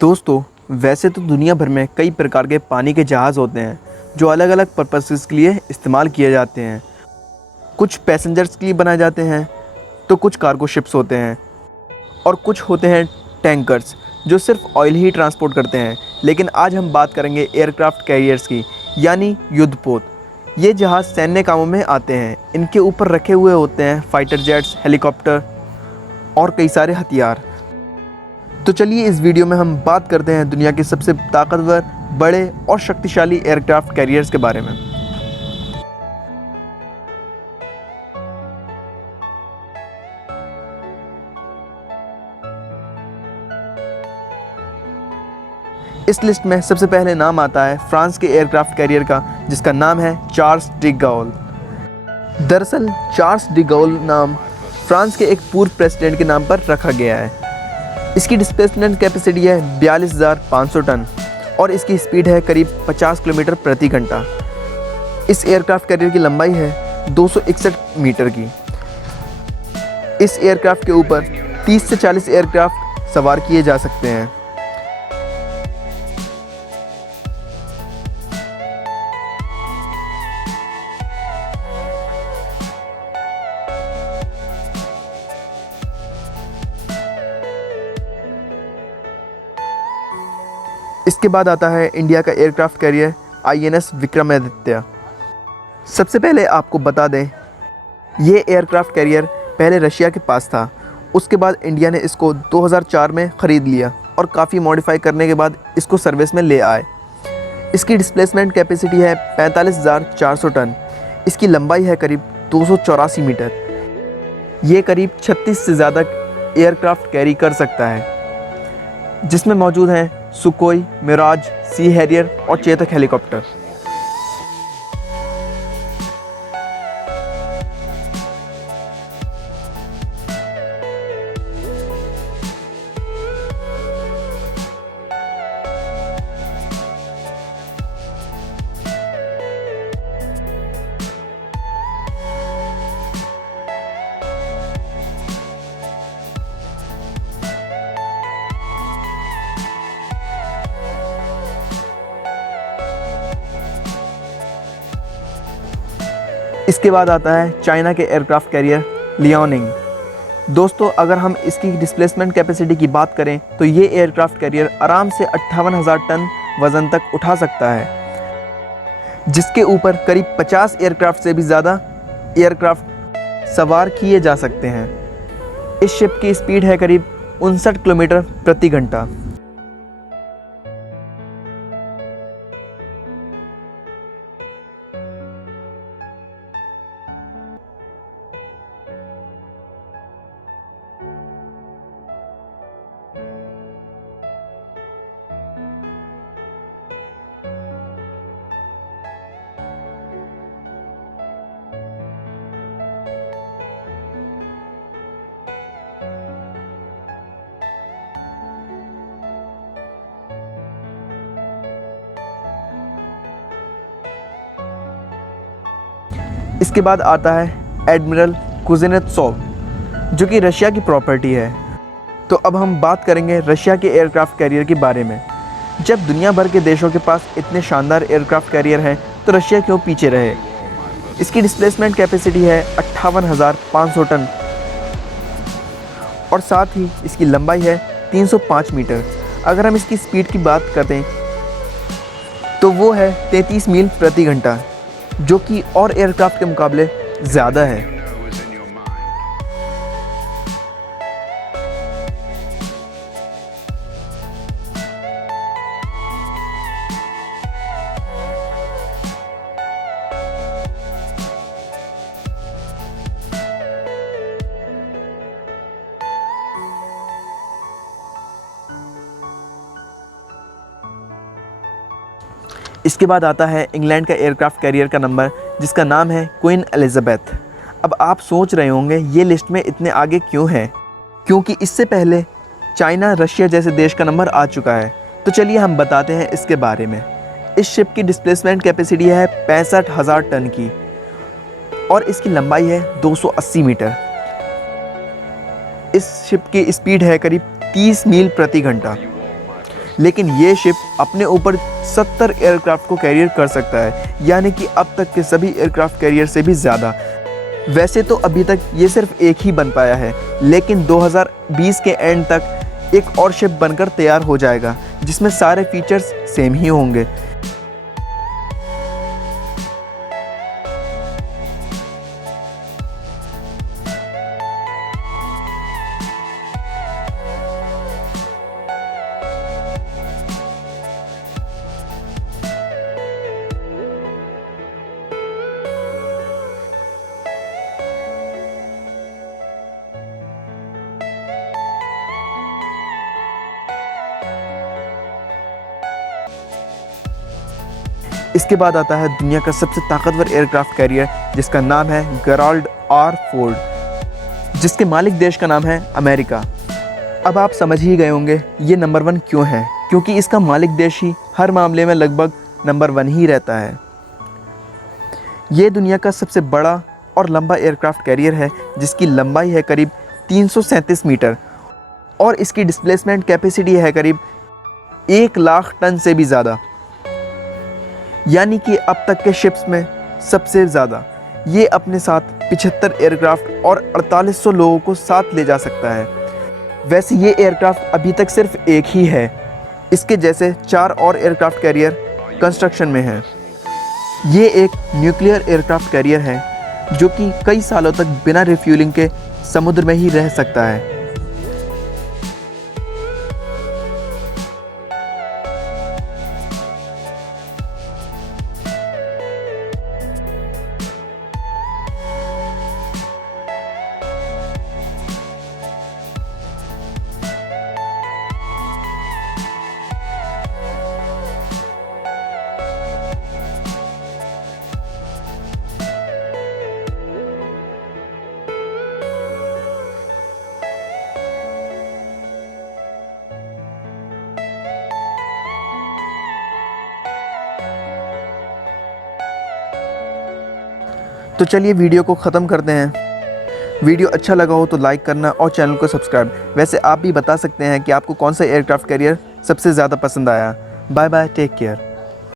दोस्तों, वैसे तो दुनिया भर में कई प्रकार के पानी के जहाज़ होते हैं जो अलग अलग पर्पसेस के लिए इस्तेमाल किए जाते हैं। कुछ पैसेंजर्स के लिए बनाए जाते हैं तो कुछ कार्गो शिप्स होते हैं और कुछ होते हैं टैंकर्स जो सिर्फ ऑयल ही ट्रांसपोर्ट करते हैं। लेकिन आज हम बात करेंगे एयरक्राफ्ट कैरियर्स की, यानी युद्धपोत। ये जहाज़ सैन्य कामों में आते हैं। इनके ऊपर रखे हुए होते हैं फाइटर जेट्स, हेलीकॉप्टर और कई सारे हथियार। तो चलिए इस वीडियो में हम बात करते हैं दुनिया के सबसे ताकतवर, बड़े और शक्तिशाली एयरक्राफ्ट कैरियर्स के बारे में। इस लिस्ट में सबसे पहले नाम आता है फ्रांस के एयरक्राफ्ट कैरियर का, जिसका नाम है चार्ल्स डी गॉल। दरअसल चार्ल्स डी गॉल नाम फ्रांस के एक पूर्व प्रेसिडेंट के नाम पर रखा गया है। इसकी डिस्प्लेसमेंट कैपेसिटी है 42,500 टन और इसकी स्पीड है करीब 50 किलोमीटर प्रति घंटा। इस एयरक्राफ्ट कैरियर की लंबाई है 261 मीटर की। इस एयरक्राफ्ट के ऊपर 30 से 40 एयरक्राफ्ट सवार किए जा सकते हैं। इसके बाद आता है इंडिया का एयरक्राफ्ट कैरियर INS विक्रमादित्य। सबसे पहले आपको बता दें, ये एयरक्राफ्ट कैरियर पहले रशिया के पास था। उसके बाद इंडिया ने इसको 2004 में ख़रीद लिया और काफ़ी मॉडिफाई करने के बाद इसको सर्विस में ले आए। इसकी डिस्प्लेसमेंट कैपेसिटी है 45,400 टन। इसकी लंबाई है करीब 284 मीटर। ये करीब 36 से ज़्यादा एयरक्राफ्ट कैरी कर सकता है, जिसमें मौजूद हैं सुकोई, मिराज, सी हैरियर और चेतक हेलीकॉप्टर। इसके बाद आता है चाइना के एयरक्राफ्ट कैरियर लियाओनिंग। दोस्तों, अगर हम इसकी डिस्प्लेसमेंट कैपेसिटी की बात करें तो ये एयरक्राफ्ट कैरियर आराम से 58,000 टन वज़न तक उठा सकता है, जिसके ऊपर करीब 50 एयरक्राफ्ट से भी ज़्यादा एयरक्राफ्ट सवार किए जा सकते हैं। इस शिप की स्पीड है करीब 59 किलोमीटर प्रति घंटा। इसके बाद आता है एडमिरल कुज़नेत्सोव, जो कि रशिया की प्रॉपर्टी है। तो अब हम बात करेंगे रशिया के एयरक्राफ्ट कैरियर के बारे में। जब दुनिया भर के देशों के पास इतने शानदार एयरक्राफ्ट कैरियर हैं तो रशिया क्यों पीछे रहे। इसकी डिस्प्लेसमेंट कैपेसिटी है 58,500 टन और साथ ही इसकी लंबाई है 305 मीटर। अगर हम इसकी स्पीड की बात करते हैं तो वो है 33 मील प्रति घंटा, जो कि और एयरक्राफ्ट के मुकाबले ज़्यादा है। इसके बाद आता है इंग्लैंड का एयरक्राफ्ट कैरियर का नंबर, जिसका नाम है क्वीन एलिजाबेथ। अब आप सोच रहे होंगे ये लिस्ट में इतने आगे क्यों है, क्योंकि इससे पहले चाइना, रशिया जैसे देश का नंबर आ चुका है। तो चलिए हम बताते हैं इसके बारे में। इस शिप की डिस्प्लेसमेंट कैपेसिटी है 65,000 टन की और इसकी लंबाई है 280 मीटर। इस शिप की स्पीड है करीब 30 मील प्रति घंटा। लेकिन ये शिप अपने ऊपर 70 एयरक्राफ्ट को कैरियर कर सकता है, यानी कि अब तक के सभी एयरक्राफ्ट कैरियर से भी ज़्यादा। वैसे तो अभी तक ये सिर्फ एक ही बन पाया है, लेकिन 2020 के एंड तक एक और शिप बनकर तैयार हो जाएगा जिसमें सारे फीचर्स सेम ही होंगे। इसके बाद आता है दुनिया का सबसे ताकतवर एयरक्राफ्ट कैरियर जिसका नाम है गेराल्ड आर फोर्ड, जिसके मालिक देश का नाम है अमेरिका। अब आप समझ ही गए होंगे ये नंबर 1 क्यों है, क्योंकि इसका मालिक देश ही हर मामले में लगभग नंबर 1 ही रहता है। ये दुनिया का सबसे बड़ा और लंबा एयरक्राफ्ट कैरियर है जिसकी लंबाई है करीब 337 मीटर और इसकी डिस्प्लेसमेंट कैपेसिटी है करीब 1 लाख टन से भी ज़्यादा, यानी कि अब तक के शिप्स में सबसे ज़्यादा। ये अपने साथ 75 एयरक्राफ्ट और 4800 लोगों को साथ ले जा सकता है। वैसे ये एयरक्राफ्ट अभी तक सिर्फ एक ही है, इसके जैसे 4 और एयरक्राफ्ट कैरियर कंस्ट्रक्शन में हैं। ये एक न्यूक्लियर एयरक्राफ्ट कैरियर है जो कि कई सालों तक बिना रिफ्यूलिंग के समुद्र में ही रह सकता है। तो चलिए वीडियो को ख़त्म करते हैं। वीडियो अच्छा लगा हो तो लाइक करना और चैनल को सब्सक्राइब। वैसे आप भी बता सकते हैं कि आपको कौन सा एयरक्राफ्ट कैरियर सबसे ज़्यादा पसंद आया। Bye bye, take care.